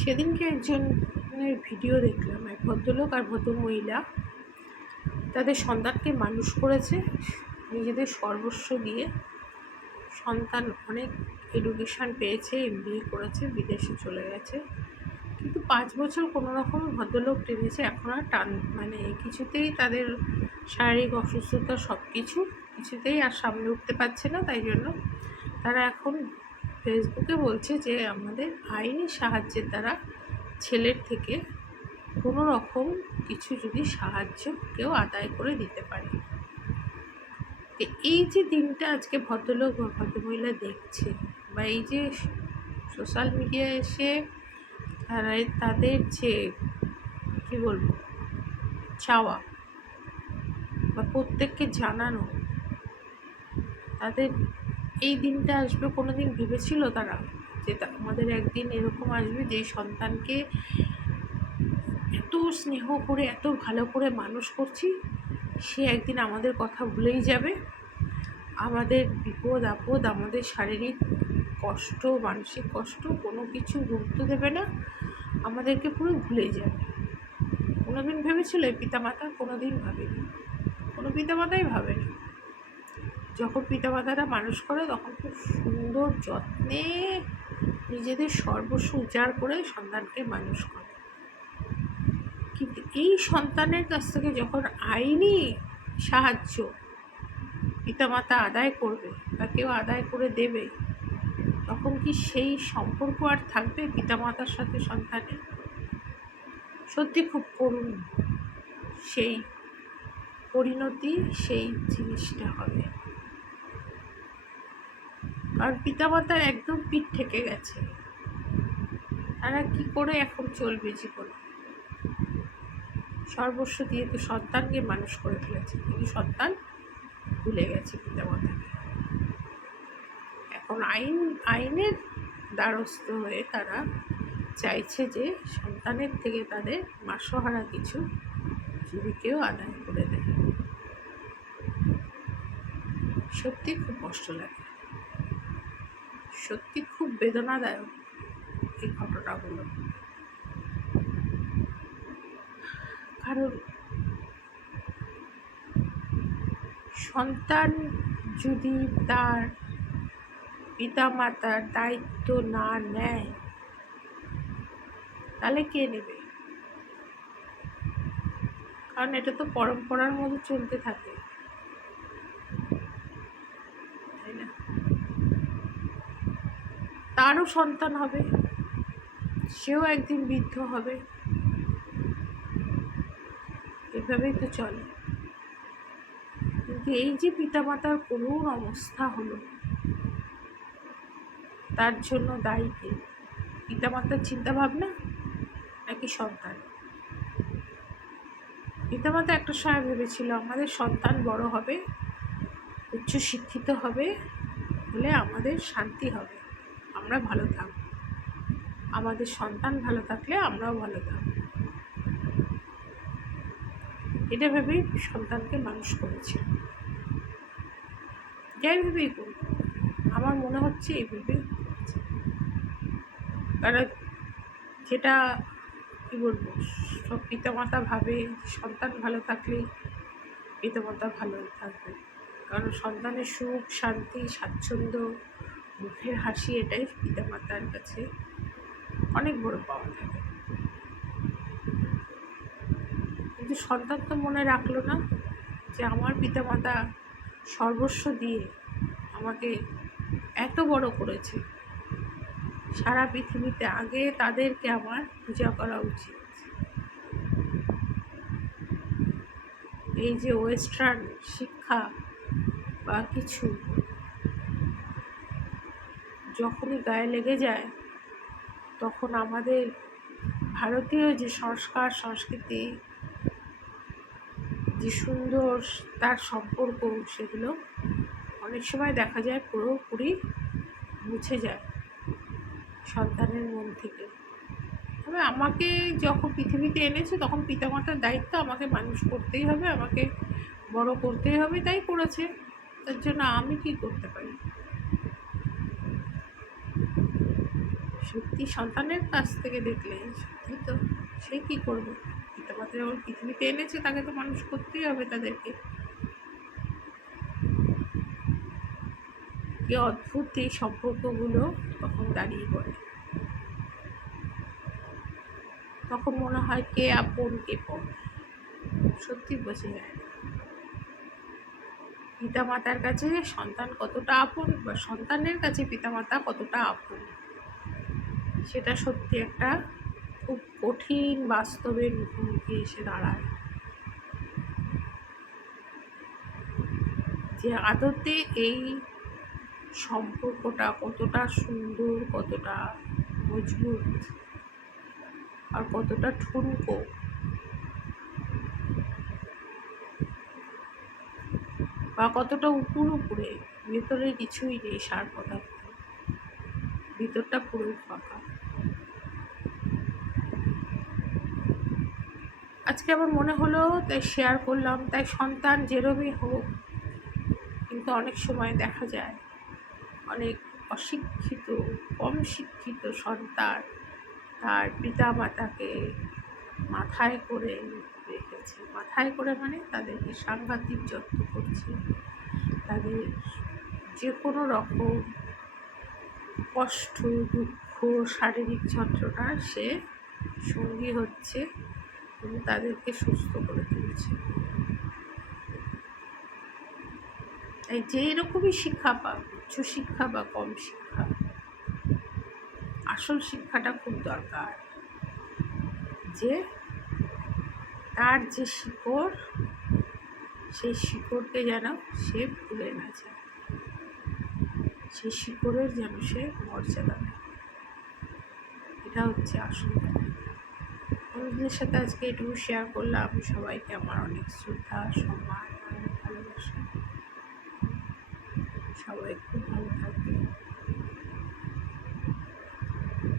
সেদিনকে একজনের ভিডিও দেখলাম, এক ভদ্রলোক আর ভদ্রমহিলা তাদের সন্তানকে মানুষ করেছে, নিজেদের সর্বস্ব দিয়ে। সন্তান অনেক এডুকেশান পেয়েছে এমবিএ করেছে, বিদেশে চলে গেছে। কিন্তু পাঁচ বছর কোনো রকম ভদ্রলোক টেনেছে, এখন আর টান মানে কিছুতেই তাদের শারীরিক অসুস্থতা সব কিছু কিছুতেই আর সামনে উঠতে পারছে না, তাই জন্য তারা এখন ফেসবুকে বলছে যে আমাদের আইনি সাহায্যের দ্বারা ছেলের থেকে কোনো রকম কিছু যদি সাহায্য কেউ আদায় করে দিতে পারে। তো এই যে দিনটা আজকে ভদ্রলোক বা ভদ্রমহিলা দেখছে বা এই যে সোশ্যাল মিডিয়ায় এসে তারা তাদের যে কী বলব চাওয়া বা প্রত্যেককে জানানো, তাদের এই দিনটা আসবে কোনো দিন ভেবেছিল তারা? যে আমাদের একদিন এরকম আসবে যে সন্তানকে এত স্নেহ করে, এত ভালো করে মানুষ করছি, সে একদিন আমাদের কথা ভুলেই যাবে। আমাদের বিপদ, আপদ, আমাদের শারীরিক কষ্ট, মানসিক কষ্ট কোনো কিছু গুরুত্ব দেবে না, আমাদেরকে পুরো ভুলে যাবে। কোনো দিন ভেবেছিল পিতামাতা? কোনো দিন ভাবেনি। কোনো পিতামাতাই ভাবেনি। যখন পিতামাতারা মানুষ করে, তখন খুব সুন্দর যত্নে নিজেদের সর্বস্ব উজাড় করে সন্তানকে মানুষ করে। কিন্তু এই সন্তানের কাছ থেকে যখন আইনি সাহায্য পিতামাতা আদায় করবে বা কেউ আদায় করে দেবে, তখন কি সেই সম্পর্ক আর থাকবে পিতামাতার সাথে সন্তানের? সত্যি খুব করুণ সেই পরিণতি, সেই জিনিসটা হবে। কারণ পিতামাতার একদম পিঠ থেকে গেছে। তারা কি করে এখন চলবে জীবনে? সর্বস্ব দিয়ে তো সন্তানকে মানুষ করে ফেলেছে কিন্তু সন্তান ভুলে গেছে পিতামাতাকে। এখন আইন, আইনের দ্বারস্থ হয়ে তারা চাইছে যে সন্তানের থেকে তাদের মাসহারা কিছু কেউ আদায় করে দেয়। সত্যি খুব কষ্ট লাগে। সত্যি খুব বেদনাদায়ক এই ঘটনাগুলো কারণ সন্তান যদি তার পিতামাতার দায়িত্ব না নেয়, তাহলে কে নেবে? কারণ এটা তো পরম্পরার মধ্যে চলতে থাকে তাই না তারও সন্তান হবে। সেও একদিন বৃদ্ধ হবে। এভাবেই তো চলে। কিন্তু এই যে পিতামাতার করুণ অবস্থা হলো, তার জন্য দায়ী কে? পিতামাতার চিন্তাভাবনা নাকি সন্তান? পিতামাতা একটা সময় ভেবেছিল, আমাদের সন্তান বড় হবে উচ্চ শিক্ষিত হবে হলে আমাদের শান্তি হবে। আমরা ভালো থাকব। আমাদের সন্তান ভালো থাকলে আমরাও ভালো থাকব। এটা ভেবেই সন্তানকে মানুষ করেছে। যাই ভেবেই করুক, আমার মনে হচ্ছে এই ভেবেই কারণ যেটা, কী বলব, সব পিতামাতা ভাবে সন্তান ভালো থাকলেই পিতামাতা ভালো থাকবে। কারণ সন্তানের সুখ, শান্তি, স্বাচ্ছন্দ্য মুখের হাসি এটাই পিতামাতার কাছে অনেক বড় পাওয়া থাকে। কিন্তু সন্তান তো মনে রাখল না যে আমার পিতামাতা সর্বস্ব দিয়ে আমাকে এত বড় করেছে। সারা পৃথিবীতে আগে তাদেরকে আমার পূজা করা উচিত। এই যে ওয়েস্টার্ন শিক্ষা বা কিছু যখনই গায়ে লেগে যায়, তখন আমাদের ভারতীয় যে সংস্কার, সংস্কৃতি, যে সুন্দর তার সম্পর্ক, সেগুলো অনেক সময় দেখা যায় পুরোপুরি মুছে যায় সন্তানের মন থেকে। তবে আমাকে যখন পৃথিবীতে এনেছে, তখন পিতামাতার দায়িত্ব আমাকে মানুষ করতেই হবে, আমাকে বড় করতেই হবে, তাই করেছে। তার জন্য আমি কি করতে পারি? সত্যি সন্তানের কাছ থেকে দেখলে, সত্যি তো সে কী করবে? পিতা মাতা যখন পৃথিবীতে এনেছে, তাকে তো মানুষ করতেই হবে তাদেরকে। কি অদ্ভুত এই সম্পর্কগুলো তখন দাঁড়িয়ে পড়ে। তখন মনে হয় কে আপন, কে পর। সত্যি বোঝা যায় পিতা মাতার কাছে সন্তান কতটা আপন বা সন্তানের কাছে পিতামাতা কতটা আপন? সেটা সত্যি একটা খুব কঠিন বাস্তবের মুখোমুখি এসে দাঁড়ায়। যে আদতে এই সম্পর্কটা কতটা সুন্দর, কতটা মজবুত আর কতটা ঠুনকো বা কতটা উপর উপরে, ভেতরে কিছুই নেই সার পদার্থ। ভিতরটা পুরোই ফাঁকা। আজকে আমার মনে হলো তাই শেয়ার করলাম, তাই সন্তান যেরমই হোক, কিন্তু অনেক সময় দেখা যায় অনেক অশিক্ষিত কম শিক্ষিত সন্তান তার পিতা মাতাকে মাথায় করে রেখেছে। মাথায় করে মানে তাদেরকে সাংঘাতিক যত্ন করছে। তাদের যে কোনো রকম কষ্ট, দুঃখ, শারীরিক যন্ত্রণা সে সঙ্গী হচ্ছে। এবং তাদেরকে সুস্থ করে তুলছে। তাই যেই শিক্ষা পাক উচ্চ শিক্ষা বা কম শিক্ষা, আসল শিক্ষাটা খুব দরকার। যে তার যে শিকড়, সেই শিকড়কে যেন সে ভুলে না যায়। সেই শিকড়ের যেন সে মর্যাদা দেয় এটা হচ্ছে আসল বন্ধুদের সাথে আজকে এটুকু শেয়ার করলাম। সবাইকে আমার অনেক শ্রদ্ধা, সম্মান ভালোবাসা। সবাই খুব ভালো থাকবে